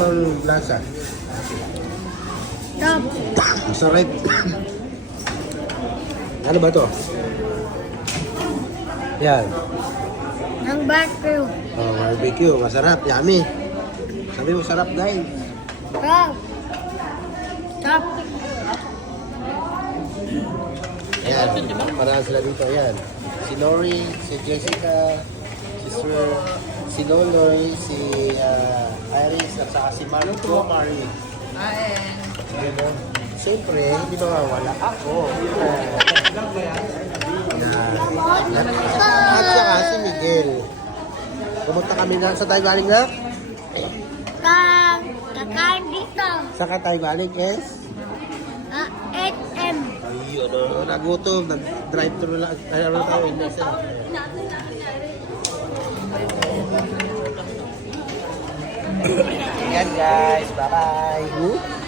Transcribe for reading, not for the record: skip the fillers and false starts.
bang lasa? Top. Masarap. Ano ba to? Yan. Ng barbecue. Oh, barbecue. Masarap. Yummy. Sabi mo, sarap guys. Top. Top. Ayan. Parang sila dito. Ayan. Si Nori, si Jessica, si Sir, si Loloy, si Iris, at saka si Marco Mari. Ayan. Siyempre, hindi mawawala ako. At saka si Miguel. Pumunta kami na sa tayo galing na? Kakain dito. Saka tayo galing is? 8M. Ayun, nagutom. Nag-drive-thru lang. Ano tayo? Yan guys. Bye-bye.